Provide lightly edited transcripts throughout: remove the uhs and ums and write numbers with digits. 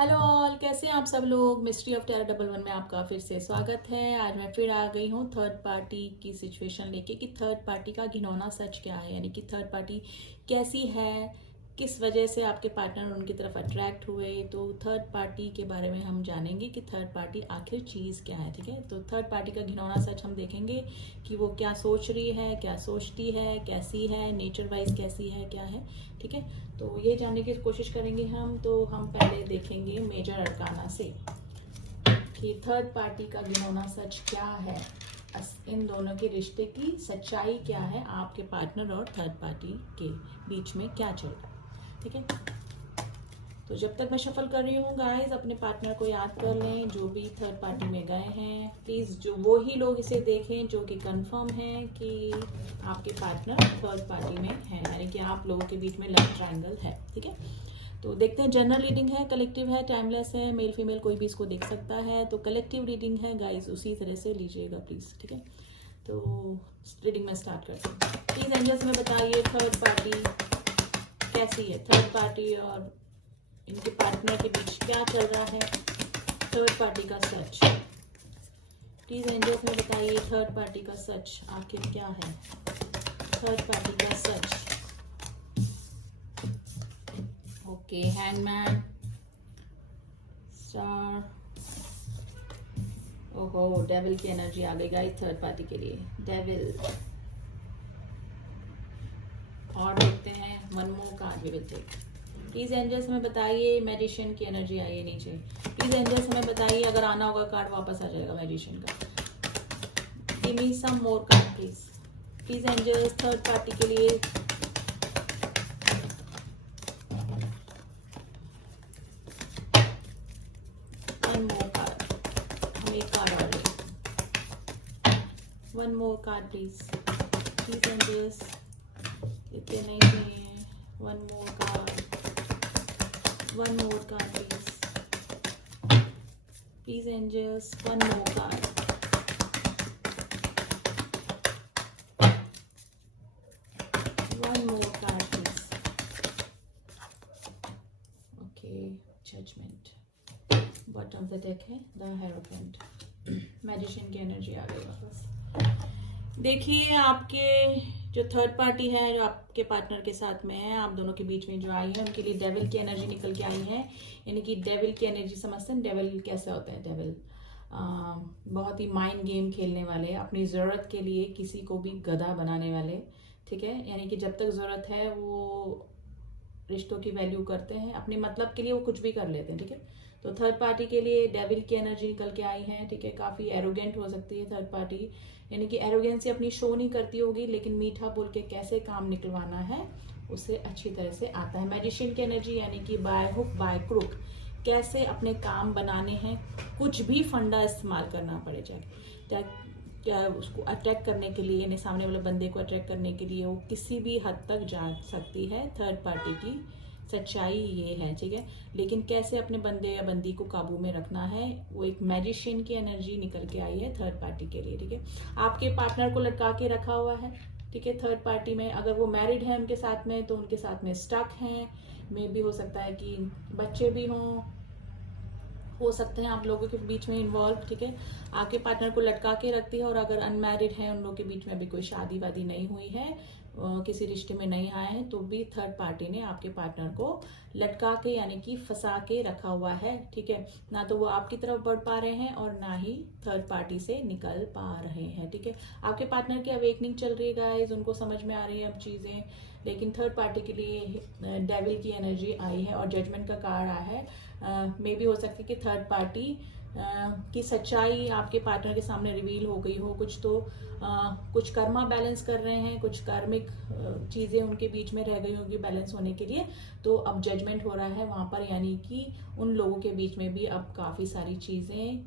Hello all, कैसे हैं आप सब लोग। Mystery of terra double one में आपका फिर से स्वागत है। आज मैं फिर आ गई हूँ थर्ड पार्टी की सिचुएशन लेके कि थर्ड पार्टी का घिनौना सच क्या है, यानी कि थर्ड पार्टी कैसी है, किस वजह से आपके पार्टनर उनकी तरफ अट्रैक्ट हुए। तो थर्ड पार्टी के बारे में हम जानेंगे कि थर्ड पार्टी आखिर चीज़ क्या है। ठीक है, तो थर्ड पार्टी का घिनौना सच हम देखेंगे कि वो क्या सोच रही है, क्या सोचती है, कैसी है, नेचर वाइज कैसी है, क्या है। ठीक है, तो ये जानने की कोशिश करेंगे हम। तो हम पहले देखेंगे मेजर अरकाना से कि थर्ड पार्टी का घिनौना सच क्या है, इन दोनों के रिश्ते की सच्चाई क्या है, आपके पार्टनर और थर्ड पार्टी के बीच में क्या चल रहा है। ठीक है, तो जब तक मैं शफल कर रही हूँ गाइस, अपने पार्टनर को याद कर लें जो भी थर्ड पार्टी में गए हैं। प्लीज़ जो वो ही लोग इसे देखें जो कि कंफर्म है कि आपके पार्टनर थर्ड पार्टी में है, यानी कि आप लोगों के बीच में लव ट्रायंगल है। ठीक है, तो देखते हैं। जनरल रीडिंग है, कलेक्टिव है, टाइमलेस है, मेल फीमेल कोई भी इसको देख सकता है। तो कलेक्टिव रीडिंग है गाइस, उसी तरह से लीजिएगा प्लीज़। ठीक है, तो रीडिंग में स्टार्ट करते हैं। प्लीज़ एंजल्स में बताइए थर्ड पार्टी कैसी है, थर्ड पार्टी और इनके पार्टनर के बीच क्या चल रहा है, थर्ड पार्टी का सच। प्लीज एंजल्स में बताइए थर्ड पार्टी का सच आखिर क्या है, थर्ड पार्टी का सच। ओके, हैंगमैन, स्टार, ओहो, डेविल की एनर्जी आ गई गाइस थर्ड पार्टी के लिए, डेविल। और देखते हैं one more card we will take. Please angels हमें बताइए मैजिशियन की एनर्जी आई है नीचे। प्लीज एंजल्स हमें बताइए, अगर आना होगा कार्ड वापस आ जाएगा मैजिशियन का। Give me some more card please. Please angels third party के लिए वन मोर कार्ड, हम एक कार्ड और लें। One more card please. Please angels इतने नहीं चाहिए, one more card, one more card please. Please angels one more card. One more card, please. Okay, Judgment. Bottom of the deck है The Hierophant. Magician की energy आ गई वापस। देखिए, आपके जो थर्ड पार्टी है, जो आपके पार्टनर के साथ में है, आप दोनों के बीच में जो आई है, उनके लिए डेविल की एनर्जी निकल के आई है। यानी कि डेविल की एनर्जी समझते हैं डेविल कैसा होता है। डेविल बहुत ही माइंड गेम खेलने वाले, अपनी ज़रूरत के लिए किसी को भी गधा बनाने वाले। ठीक है, यानी कि जब तक ज़रूरत है वो रिश्तों की वैल्यू करते हैं, अपने मतलब के लिए वो कुछ भी कर लेते हैं। ठीक है, तो थर्ड पार्टी के लिए डेविल की एनर्जी निकल के आई है। ठीक है, काफ़ी एरोगेंट हो सकती है थर्ड पार्टी, यानी कि एरोगेंसी अपनी शो नहीं करती होगी, लेकिन मीठा बोल के कैसे काम निकलवाना है उसे अच्छी तरह से आता है। मैजिशियन की एनर्जी यानी कि बाय हुक बाय क्रुक कैसे अपने काम बनाने हैं, कुछ भी फंडा इस्तेमाल करना पड़े, चाहे क्या उसको अट्रैक्ट करने के लिए, यानी सामने वाले बंदे को अट्रैक्ट करने के लिए वो किसी भी हद तक जा सकती है। थर्ड पार्टी की सच्चाई ये है। ठीक है, लेकिन कैसे अपने बंदे या बंदी को काबू में रखना है, वो एक मैजिशियन की एनर्जी निकल के आई है थर्ड पार्टी के लिए। ठीक है, आपके पार्टनर को लटका के रखा हुआ है। ठीक है, थर्ड पार्टी में अगर वो मैरिड है उनके साथ में, तो उनके साथ में स्टक हैं। मे भी हो सकता है कि बच्चे भी हों, हो सकते हैं आप लोगों के बीच में इन्वॉल्व। ठीक है, आपके पार्टनर को लटका के रखती है, और अगर अनमैरिड है, उन लोगों के बीच में अभी कोई शादी वादी नहीं हुई है, किसी रिश्ते में नहीं आए हैं, तो भी थर्ड पार्टी ने आपके पार्टनर को लटका के यानी कि फंसा के रखा हुआ है। ठीक है, ना तो वो आपकी तरफ बढ़ पा रहे हैं और ना ही थर्ड पार्टी से निकल पा रहे हैं। ठीक है, आपके पार्टनर की अवेकनिंग चल रही है गाइस, उनको समझ में आ रही है अब चीज़ें, लेकिन थर्ड पार्टी के लिए डेविल की एनर्जी आई है और जजमेंट का कार्ड आया है। मे भी हो सकती है कि थर्ड पार्टी की सच्चाई आपके पार्टनर के सामने रिवील हो गई हो। कुछ तो कुछ कर्मा बैलेंस कर रहे हैं, कुछ कार्मिक चीज़ें उनके बीच में रह गई होंगी बैलेंस होने के लिए, तो अब जजमेंट हो रहा है वहाँ पर, यानी कि उन लोगों के बीच में भी अब काफ़ी सारी चीज़ें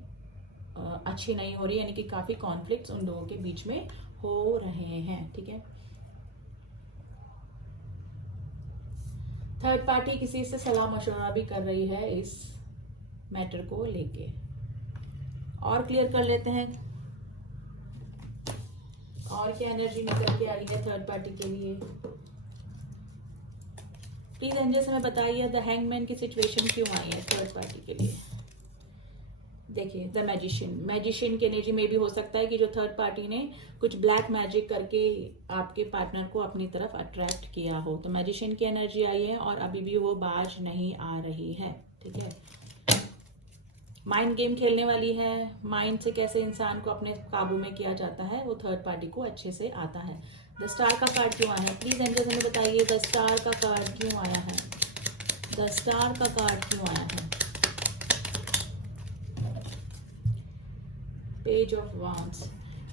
अच्छी नहीं हो रही, यानी कि काफ़ी कॉन्फ्लिक्ट्स उन लोगों के बीच में हो रहे हैं। ठीक है, थर्ड पार्टी किसी से सलाह मशवरा भी कर रही है इस मैटर को लेके। और क्लियर कर लेते हैं और क्या एनर्जी निकल के आई है थर्ड पार्टी के लिए। प्लीज एंजल्स हमें बताइए द हैंगमैन की सिचुएशन क्यों आई है थर्ड पार्टी के लिए। देखिए द मैजिशियन की एनर्जी में भी हो सकता है कि जो थर्ड पार्टी ने कुछ ब्लैक मैजिक करके आपके पार्टनर को अपनी तरफ अट्रैक्ट किया हो। तो मैजिशियन की एनर्जी आई है और अभी भी वो बाज नहीं आ रही है, ठीक है। माइंड गेम खेलने वाली है, माइंड से कैसे इंसान को अपने काबू में किया जाता है वो थर्ड पार्टी को अच्छे से आता है। द स्टार का कार्ड क्यों आया है प्लीज एंजल्स हमें बताइए, द स्टार का कार्ड क्यों आया है, द स्टार का कार्ड क्यों आया है। पेज ऑफ वांड्स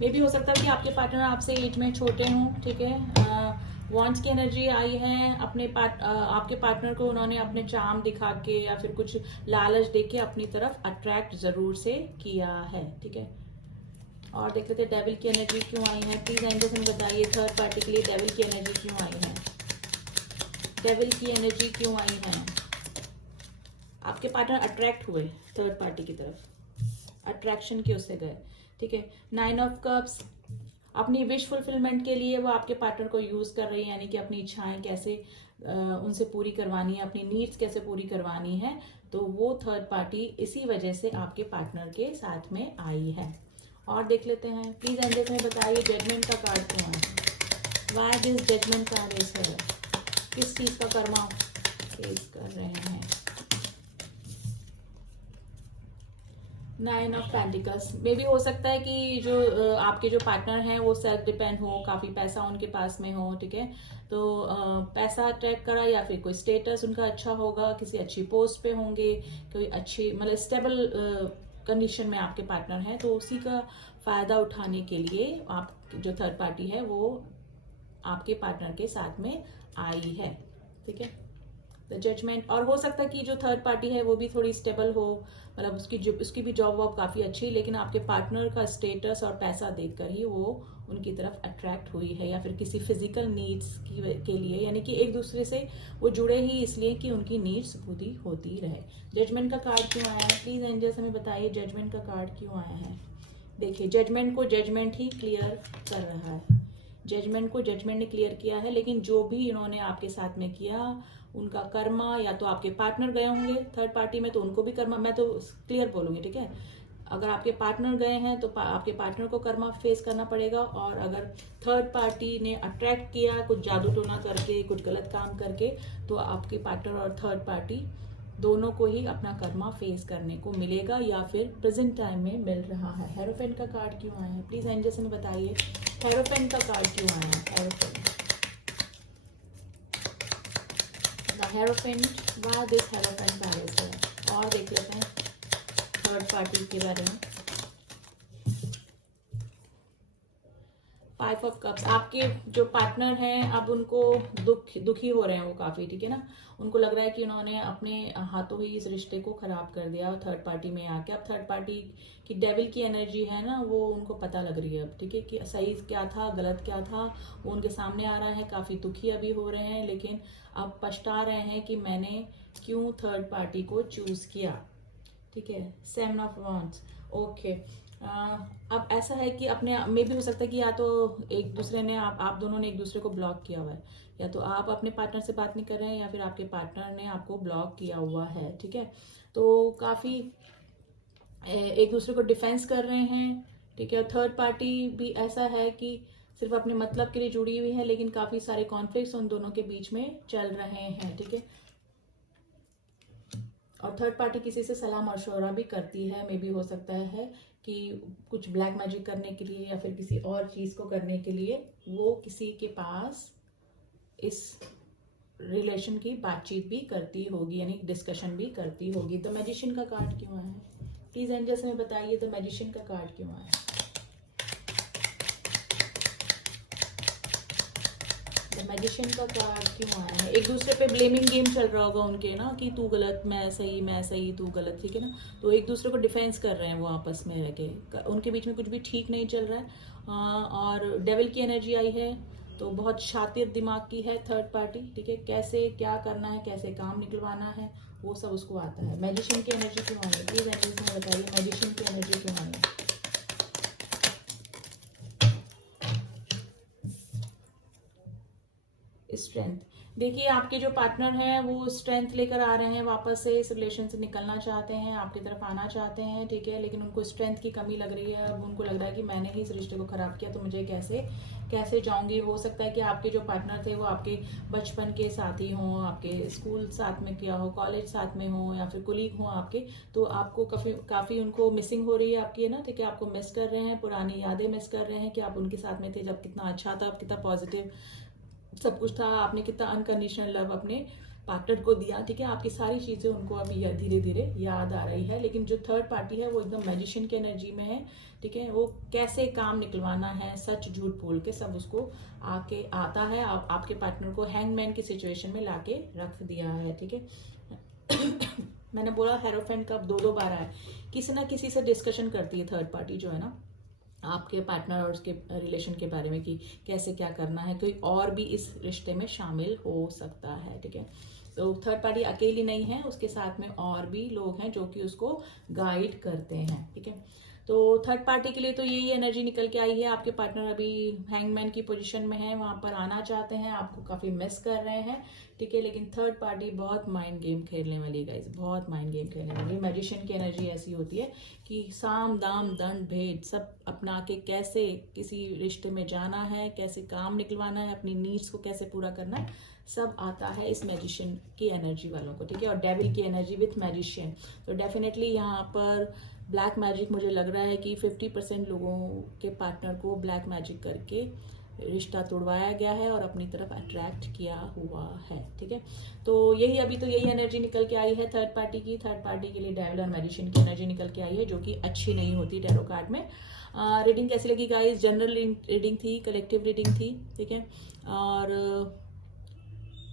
मे भी हो सकता है कि आपके पार्टनर आपसे एज में छोटे हों, ठीक है। वांड्स की एनर्जी आई है, आपके पार्टनर को उन्होंने अपने चार्म दिखा के या फिर कुछ लालच दे के अपनी तरफ अट्रैक्ट जरूर से किया है, ठीक है। और देख लेते हैं डेविल की एनर्जी क्यों आई है प्लीज एंजल्स हमें बताइए, थर्ड पार्टी के लिए डेविल की एनर्जी क्यों आई है, डेविल की एनर्जी क्यों आई है। आपके पार्टनर अट्रैक्ट हुए थर्ड पार्टी की तरफ, अट्रैक्शन के उससे गए, ठीक है। 9 ऑफ कप्स अपनी विश फुलफिलमेंट के लिए वो आपके पार्टनर को यूज कर रही है, यानी कि अपनी इच्छाएं कैसे उनसे पूरी करवानी है, अपनी नीड्स कैसे पूरी करवानी है। तो वो थर्ड पार्टी इसी वजह से आपके पार्टनर के साथ में आई है। और देख लेते हैं प्लीज एंजल्स में बताइए जजमेंट का कार्ड क्यों है, why this judgement card is here, किस चीज का कर्मा फेस कर रहे हैं। 9 ऑफ पेंटिकल्स में भी हो सकता है कि जो आपके जो पार्टनर हैं वो सेल्फ डिपेंड हो, काफ़ी पैसा उनके पास में हो, ठीक है। तो पैसा अट्रैक्ट करा या फिर कोई स्टेटस उनका अच्छा होगा, किसी अच्छी पोस्ट पे होंगे, कोई अच्छी मतलब स्टेबल कंडीशन में आपके पार्टनर हैं, तो उसी का फ़ायदा उठाने के लिए आप जो थर्ड पार्टी है वो आपके पार्टनर के साथ में आई है, ठीक है। द जजमेंट, और हो सकता है कि जो थर्ड पार्टी है वो भी थोड़ी स्टेबल हो, मतलब उसकी भी जॉब वॉब काफ़ी अच्छी, लेकिन आपके पार्टनर का स्टेटस और पैसा देखकर ही वो उनकी तरफ अट्रैक्ट हुई है, या फिर किसी फिजिकल नीड्स के लिए, यानी कि एक दूसरे से वो जुड़े ही इसलिए कि उनकी नीड्स पूरी होती रहे। जजमेंट का कार्ड क्यों आया है प्लीज एंजल्स हमें बताइए, जजमेंट का कार्ड क्यों आया है। देखिए जजमेंट को जजमेंट ही क्लियर कर रहा है, जजमेंट को जजमेंट ने क्लियर किया है, लेकिन जो भी इन्होंने आपके साथ में किया उनका कर्मा, या तो आपके पार्टनर गए होंगे थर्ड पार्टी में तो उनको भी कर्मा, मैं तो क्लियर बोलूंगी, ठीक है। अगर आपके पार्टनर गए हैं तो आपके पार्टनर को कर्मा फेस करना पड़ेगा, और अगर थर्ड पार्टी ने अट्रैक्ट किया कुछ जादू टोना करके, कुछ गलत काम करके, तो आपके पार्टनर और थर्ड पार्टी दोनों को ही अपना कर्मा फेस करने को मिलेगा, या फिर प्रेजेंट टाइम में मिल रहा है। हेरोफेंट का कार्ड क्यों आया है प्लीज एंजल्स हमें बताइए, हेरोफेंट का कार्ड क्यों आया है, hierophant, hierophant, why this hierophant palace है। और देख लेते हैं थर्ड पार्टी के बारे में। 5 ऑफ कप्स, आपके जो पार्टनर हैं अब उनको दुखी हो रहे हैं वो काफी, ठीक है ना। उनको लग रहा है कि उन्होंने अपने हाथों ही इस रिश्ते को खराब कर दिया थर्ड पार्टी में आके। अब थर्ड पार्टी की डेविल की एनर्जी है ना, वो उनको पता लग रही है अब, ठीक है, कि सही क्या था गलत क्या था, वो उनके सामने आ रहा है। काफी दुखी अभी हो रहे हैं, लेकिन अब पछता रहे हैं कि मैंने क्यों थर्ड पार्टी को चूज किया, ठीक है। 7 ऑफ वांड्स, ओके। अब ऐसा है कि अपने में भी हो सकता है कि या तो एक दूसरे ने आप दोनों ने एक दूसरे को ब्लॉक किया हुआ है, या तो आप अपने पार्टनर से बात नहीं कर रहे हैं, या फिर आपके पार्टनर ने आपको ब्लॉक किया हुआ है, ठीक है। तो काफ़ी एक दूसरे को डिफेंस कर रहे हैं, ठीक है। थर्ड पार्टी भी ऐसा है कि सिर्फ अपने मतलब के लिए जुड़ी हुई है, लेकिन काफ़ी सारे कॉन्फ्लिक्ट्स उन दोनों के बीच में चल रहे हैं, ठीक है। और थर्ड पार्टी किसी से सलाह मशवरा भी करती है, मे भी हो सकता है कि कुछ ब्लैक मैजिक करने के लिए या फिर किसी और चीज़ को करने के लिए वो किसी के पास इस रिलेशन की बातचीत भी करती होगी, यानी डिस्कशन भी करती होगी। तो मैजिशियन का कार्ड क्यों आया है प्लीज एंजल्स में बताइए, तो मैजिशियन का कार्ड क्यों आया है। मैजिशियन का कार्ड क्यों आया है। एक दूसरे पे ब्लेमिंग गेम चल रहा होगा उनके ना, कि तू गलत मैं सही तू गलत, ठीक है ना। तो एक दूसरे को डिफेंस कर रहे हैं वो आपस में रह के, उनके बीच में कुछ भी ठीक नहीं चल रहा है। और डेविल की एनर्जी आई है, तो बहुत शातिर दिमाग की है थर्ड पार्टी, ठीक है। कैसे क्या करना है, कैसे काम निकलवाना है, वो सब उसको आता है। मैजिशियन की एनर्जी क्यों आई है प्लीज एनर्जी में बताइए, मैजिशियन की एनर्जी क्यों आई है। स्ट्रेंथ। देखिए आपके जो पार्टनर हैं वो स्ट्रेंथ लेकर आ रहे हैं, वापस से इस रिलेशन से निकलना चाहते हैं, आपकी तरफ आना चाहते हैं, ठीक है, लेकिन उनको स्ट्रेंथ की कमी लग रही है। अब उनको लग रहा है कि मैंने ही इस रिश्ते को खराब किया, तो मुझे कैसे जाऊंगी। हो सकता है कि आपके जो पार्टनर थे वो आपके बचपन के साथी हों, आपके स्कूल साथ में किया हो, कॉलेज साथ में हो, या फिर कुलीग हो आपके, तो आपको काफ़ी उनको मिसिंग हो रही है आपकी, है ना, ठीक है, आपको मिस कर रहे हैं, पुरानी यादें मिस कर रहे हैं कि आप उनके साथ में थे जब कितना अच्छा था, कितना पॉजिटिव सब कुछ था, आपने कितना अनकंडीशनल लव अपने पार्टनर को दिया, ठीक है। आपकी सारी चीज़ें उनको अभी धीरे धीरे याद आ रही है। लेकिन जो थर्ड पार्टी है वो एकदम मैजिशियन की एनर्जी में है, ठीक है। वो कैसे काम निकलवाना है, सच झूठ बोल के सब उसको आके आता है। आपके पार्टनर को हैंगमैन की सिचुएशन में लाके रख दिया है, ठीक है। मैंने बोला हेरोफेंट कब दो बार आया, किसी ना किसी से डिस्कशन करती है थर्ड पार्टी जो है ना आपके पार्टनर और उसके रिलेशन के बारे में कि कैसे क्या करना है। कोई और भी इस रिश्ते में शामिल हो सकता है, ठीक है। तो थर्ड पार्टी अकेली नहीं है, उसके साथ में और भी लोग हैं जो कि उसको गाइड करते हैं, ठीक है। तो थर्ड पार्टी के लिए तो यही एनर्जी निकल के आई है। आपके पार्टनर अभी हैंगमैन की पोजीशन में है, वहां पर आना चाहते हैं, आपको काफी मिस कर रहे हैं, ठीक है। लेकिन थर्ड पार्टी बहुत माइंड गेम खेलने वाली गाइस, बहुत माइंड गेम खेलने वाली। मैजिशियन की एनर्जी ऐसी होती है कि साम दाम दंड भेद सब अपना के कैसे किसी रिश्ते में जाना है, कैसे काम निकलवाना है, अपनी नीड्स को कैसे पूरा करना है, सब आता है इस मैजिशियन की एनर्जी वालों को, ठीक है। और डेविल की एनर्जी विथ मैजिशियन, तो डेफिनेटली यहाँ पर ब्लैक मैजिक मुझे लग रहा है कि 50% लोगों के पार्टनर को ब्लैक मैजिक करके रिश्ता तोड़वाया गया है और अपनी तरफ अट्रैक्ट किया हुआ है, ठीक है। तो यही एनर्जी निकल के आई है थर्ड पार्टी की। थर्ड पार्टी के लिए डेविल और मैजिशियन की एनर्जी निकल के आई है, जो कि अच्छी नहीं होती टैरो कार्ड में। रीडिंग कैसी लगी गाइस? जनरल रीडिंग थी, कलेक्टिव रीडिंग थी, ठीक है, और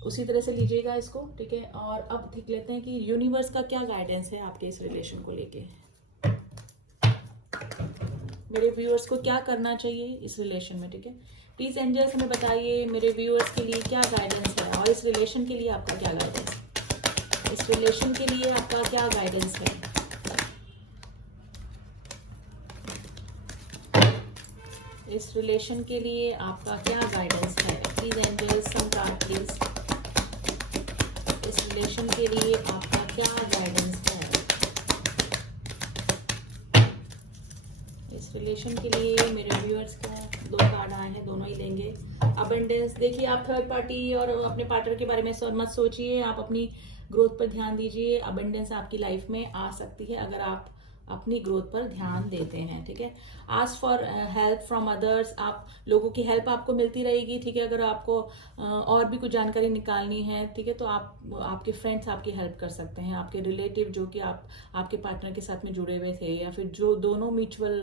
उसी तरह से लीजिएगा इसको, ठीक है। और अब देख लेते हैं कि यूनिवर्स का क्या गाइडेंस है आपके इस रिलेशन को लेके। मेरे व्यूअर्स को क्या करना चाहिए इस रिलेशन में, ठीक है। प्लीज एंजल्स हमें बताइए मेरे व्यूअर्स के लिए क्या गाइडेंस है, और इस रिलेशन के लिए आपका क्या गाइडेंस है, इस रिलेशन के लिए आपका क्या गाइडेंस है। इस रिलेशन के लिए आपका क्या गाइडेंस है? Please angels some card please. इस रिलेशन के लिए आपका क्या गाइडेंस है? इस रिलेशन के लिए मेरे व्यूअर्स का 2 कार्ड आए हैं, दोनों ही लेंगे। अबंडेंस, देखिए आप थर्ड पार्टी और अपने पार्टनर के बारे में मत सोचिए, आप अपनी ग्रोथ पर ध्यान दीजिए। अबंडेंस आपकी लाइफ में आ सकती है अगर आप अपनी ग्रोथ पर ध्यान देते हैं, ठीक है। Ask for help from others, आप लोगों की हेल्प आपको मिलती रहेगी, ठीक है। अगर आपको और भी कुछ जानकारी निकालनी है, ठीक है, तो आपके फ्रेंड्स आपकी हेल्प कर सकते हैं, आपके रिलेटिव जो कि आपके पार्टनर के साथ में जुड़े हुए थे, या फिर जो दोनों म्यूचुअल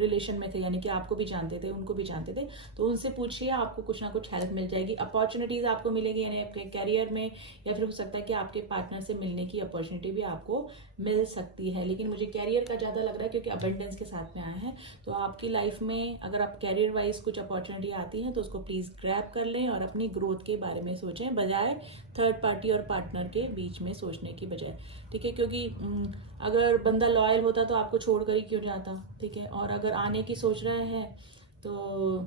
रिलेशन में थे, यानी कि आपको भी जानते थे उनको भी जानते थे, तो उनसे पूछिए, आपको कुछ ना कुछ हेल्प मिल जाएगी। अपॉर्चुनिटीज आपको मिलेगी, यानी आपके कैरियर में, या फिर हो सकता है कि आपके पार्टनर से मिलने की अपॉर्चुनिटी भी आपको मिल सकती है। लेकिन मुझे कैरियर का ज्यादा लग रहा है क्योंकि अबंडेंस के साथ में आया है। तो आपकी लाइफ में अगर आप कैरियर वाइज कुछ अपॉर्चुनिटी आती है तो उसको प्लीज ग्रैब कर लें और अपनी ग्रोथ के बारे में सोचें, बजाय थर्ड पार्टी और पार्टनर के बीच में सोचने की बजाय, ठीक है। क्योंकि अगर बंदा लॉयल होता तो आपको छोड़कर ही क्यों जाता, ठीक है। और अगर आने की सोच रहा है तो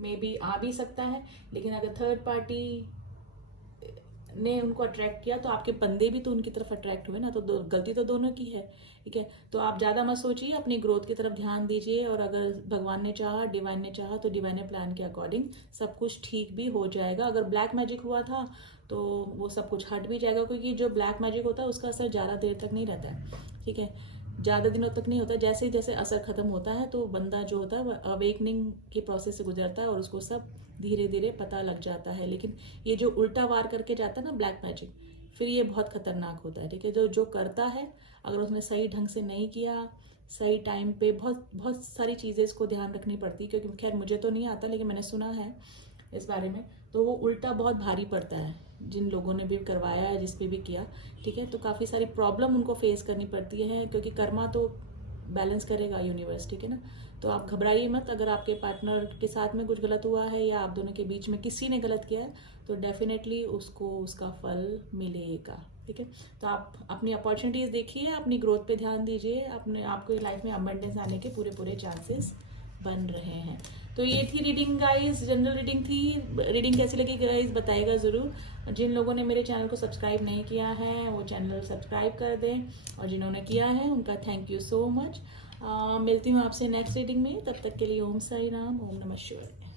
मे बी आ भी सकता है, लेकिन अगर थर्ड पार्टी ने उनको अट्रैक्ट किया तो आपके बंदे भी तो उनकी तरफ अट्रैक्ट हुए ना, तो गलती तो दोनों की है, ठीक है। तो आप ज्यादा मत सोचिए, अपनी ग्रोथ की तरफ ध्यान दीजिए, और अगर भगवान ने चाहा, डिवाइन ने चाहा, तो डिवाइन ने प्लान के अकॉर्डिंग सब कुछ ठीक भी हो जाएगा। अगर ब्लैक मैजिक हुआ था तो वो सब कुछ हट भी जाएगा, क्योंकि जो ब्लैक मैजिक होता है उसका असर ज्यादा देर तक नहीं रहता है, ठीक है, ज्यादा दिनों तक नहीं होता। जैसे जैसे असर खत्म होता है तो बंदा जो होता है वह अवेकनिंग के प्रोसेस से गुजरता है और उसको सब धीरे धीरे पता लग जाता है। लेकिन ये जो उल्टा वार करके जाता है ना ब्लैक मैजिक, फिर ये बहुत खतरनाक होता है, ठीक है। जो करता है अगर उसने सही ढंग से नहीं किया, सही टाइम पे, बहुत बहुत सारी चीजें इसको ध्यान रखनी पड़ती है, क्योंकि खैर मुझे तो नहीं आता लेकिन मैंने सुना है इस बारे में, तो वो उल्टा बहुत भारी पड़ता है जिन लोगों ने भी करवाया है, जिस पे भी किया, ठीक है। तो काफी सारी प्रॉब्लम उनको फेस करनी पड़ती है, क्योंकि कर्मा तो बैलेंस करेगा यूनिवर्स, ठीक है ना। तो आप घबराइए मत, अगर आपके पार्टनर के साथ में कुछ गलत हुआ है या आप दोनों के बीच में किसी ने गलत किया है तो डेफिनेटली उसको उसका फल मिलेगा, ठीक है। तो आप अपनी अपॉर्चुनिटीज देखिए, अपनी ग्रोथ पे ध्यान दीजिए, अपने आपको लाइफ में अबंडेंस आने के पूरे चांसेस बन रहे हैं। तो ये थी रीडिंग गाइस, जनरल रीडिंग थी। रीडिंग कैसी लगी गाइस बताइएगा ज़रूर। जिन लोगों ने मेरे चैनल को सब्सक्राइब नहीं किया है वो चैनल सब्सक्राइब कर दें, और जिन्होंने किया है उनका थैंक यू सो मच। मिलती हूँ आपसे नेक्स्ट रीडिंग में, तब तक के लिए ओम साई राम, ओम नमः शिवाय।